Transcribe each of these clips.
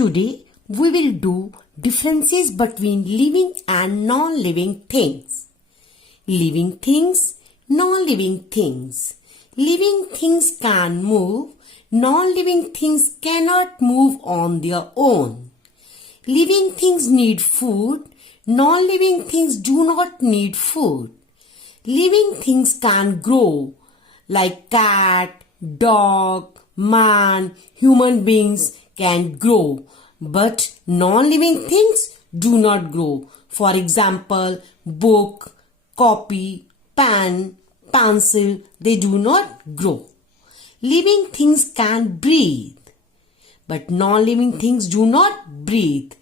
Today we will do differences between living and non-living things. Living things, non-living things. Living things can move, non-living things cannot move on their own. Living things need food, non-living things do not need food. Living things can grow, like cat, dog, man, human beings can grow, but non-living things do not grow. For example, book, copy, pen, pencil, they do not grow. Living things can breathe, but non-living things do not breathe,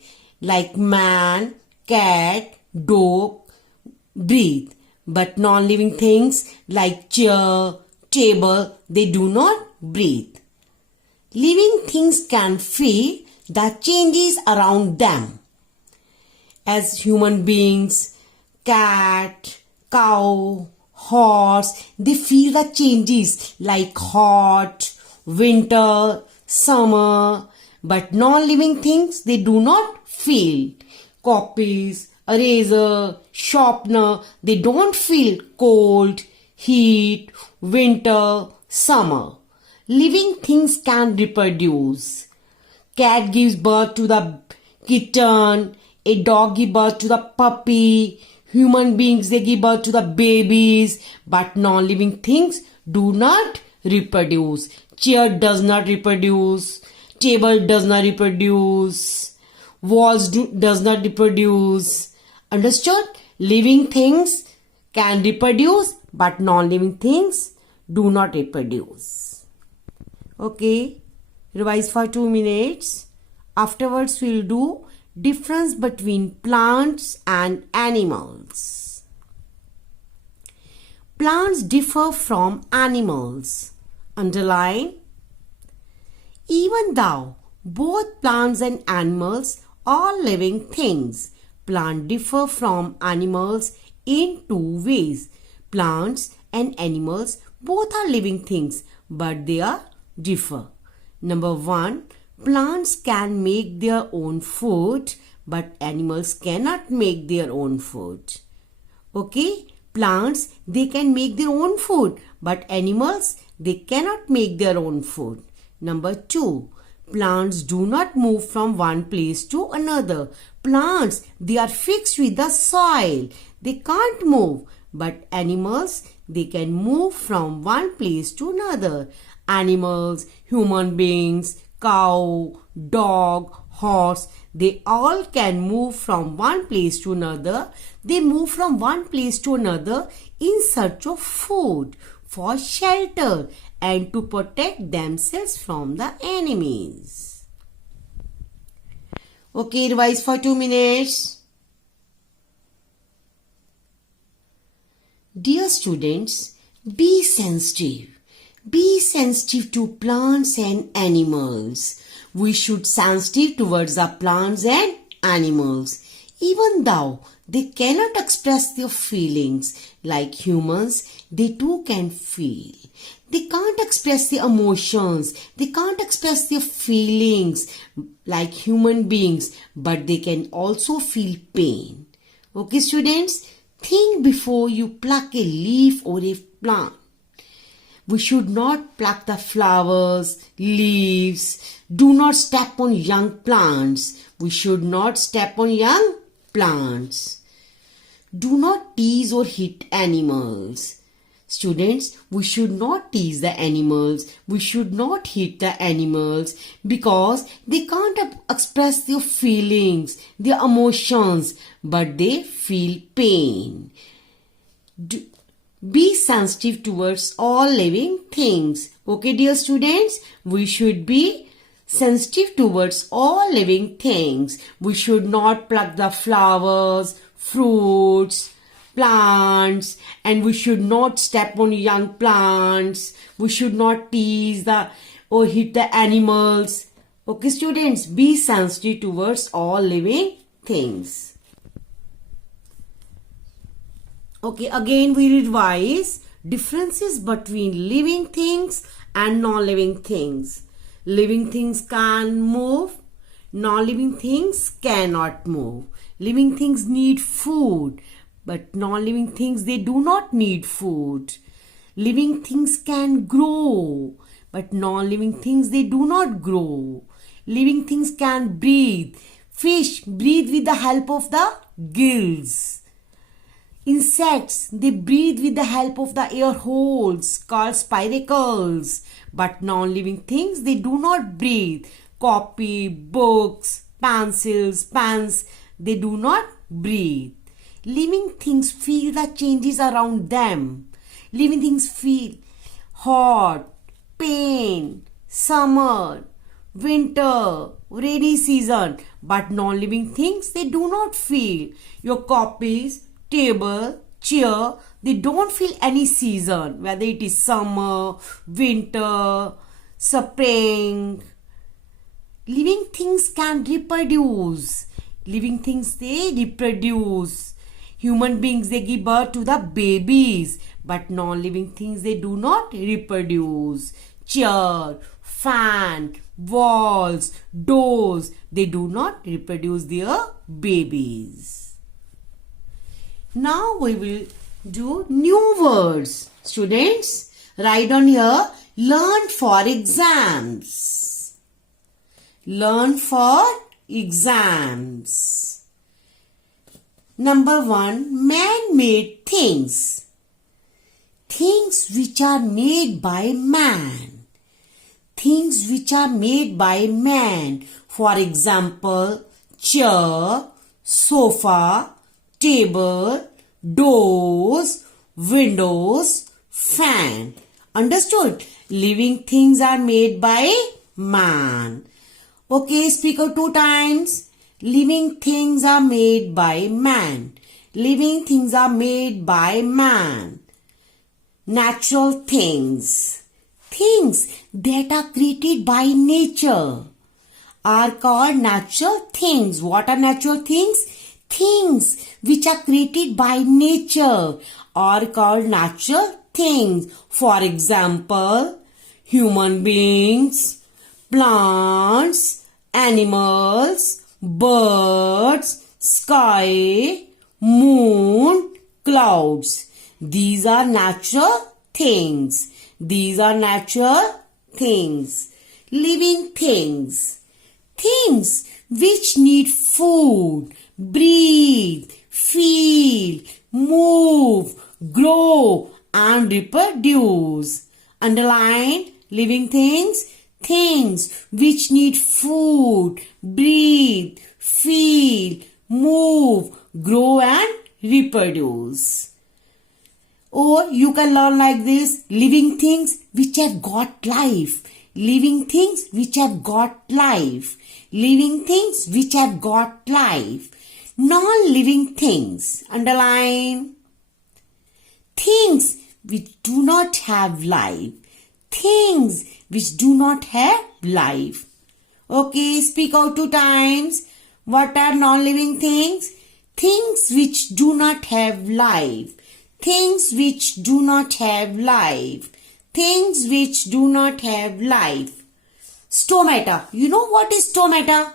like man, cat, dog breathe, but non-living things like chair, table, they do not breathe. Living things can feel the changes around them. As human beings, cat, cow, horse, they feel the changes like hot, winter, summer, but non-living things, they do not feel. Copies, eraser, sharpener, they don't feel cold, heat, winter, summer. Living things can reproduce. Cat gives birth to the kitten, a dog gives birth to the puppy, human beings, they give birth to the babies, but non-living things do not reproduce. Chair does not reproduce, table does not reproduce, walls does not reproduce. Understood? Living things can reproduce, but non-living things do not reproduce. Okay, revise for 2 minutes. Afterwards, we'll do difference between plants and animals. Plants differ from animals. Underline. Even though both plants and animals are living things, plants differ from animals in 2 ways. Plants and animals both are living things, but they are differ. Number 1, plants can make their own food, but animals cannot make their own food. Okay, plants, they can make their own food, but animals, they cannot make their own food. Number 2, plants do not move from one place to another. Plants, they are fixed with the soil. They can't move, but animals, they can move from one place to another. Animals, human beings, cow, dog, horse, they all can move from one place to another. They move from one place to another in search of food, for shelter, and to protect themselves from the enemies. Okay, revise for 2 minutes. Dear students, be sensitive. Be sensitive to plants and animals. We should sensitive towards the plants and animals. Even though they cannot express their feelings like humans, they too can feel. They can't express their emotions. They can't express their feelings like human beings, but they can also feel pain. Okay, students? Think before you pluck a leaf or a plant. We should not pluck the flowers, leaves. Do not step on young plants. We should not step on young plants. Do not tease or hit animals. Students, we should not tease the animals. We should not hit the animals because they can't express their feelings, their emotions, but they feel pain. Be sensitive towards all living things. Okay, dear students, we should be sensitive towards all living things. We should not pluck the flowers, fruits, plants, and we should not step on young plants. We should not tease or hit the animals. Okay, students, be sensitive towards all living things. Okay, again we revise differences between living things and non-living things. Living things can move, Non-living things cannot move. Living things need food, but non-living things, they do not need food. Living things can grow, but non-living things, they do not grow. Living things can breathe. Fish breathe with the help of the gills. Insects, they breathe with the help of the air holes called spiracles. But non-living things, they do not breathe. Copy, books, pencils, pens, they do not breathe. Living things feel the changes around them. Living things feel hot, pain, summer, winter, rainy season. But non-living things, they do not feel. Your copies, table, chair, they don't feel any season, whether it is summer, winter, spring. Living things can reproduce. Living things, they reproduce. Human beings, they give birth to the babies, but non-living things, they do not reproduce. Chair, fan, walls, doors, they do not reproduce their babies. Now we will do new words. Students, write on here, learn for exams. Learn for exams. Number 1, man-made things. Things which are made by man. Things which are made by man. For example, chair, sofa, table, doors, windows, fan. Understood? Living things are made by man. Okay, speak out 2 times. Living things are made by man. Living things are made by man. Natural things. Things that are created by nature are called natural things. What are natural things? Things which are created by nature are called natural things. For example, human beings, plants, animals, birds, sky, moon, clouds. These are natural things. These are natural things. Living things. Things which need food, breathe, feel, move, grow and reproduce. Underline living things. Things which need food, breathe, feel, move, grow and reproduce. Or you can learn like this, living things which have got life. Living things which have got life. Living things which have got life. Non-living things. Underline. Things which do not have life. Things which do not have life. Okay, speak out 2 times. What are non-living things? Things which do not have life. Things which do not have life. Things which do not have life. Stomata. You know what is stomata?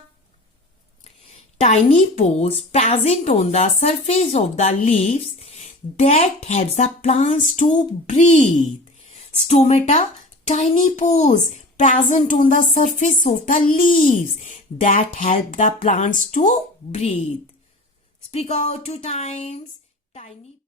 Tiny pores present on the surface of the leaves that helps the plants to breathe. Stomata, tiny pores present on the surface of the leaves that help the plants to breathe. Speak out 2 times. Tiny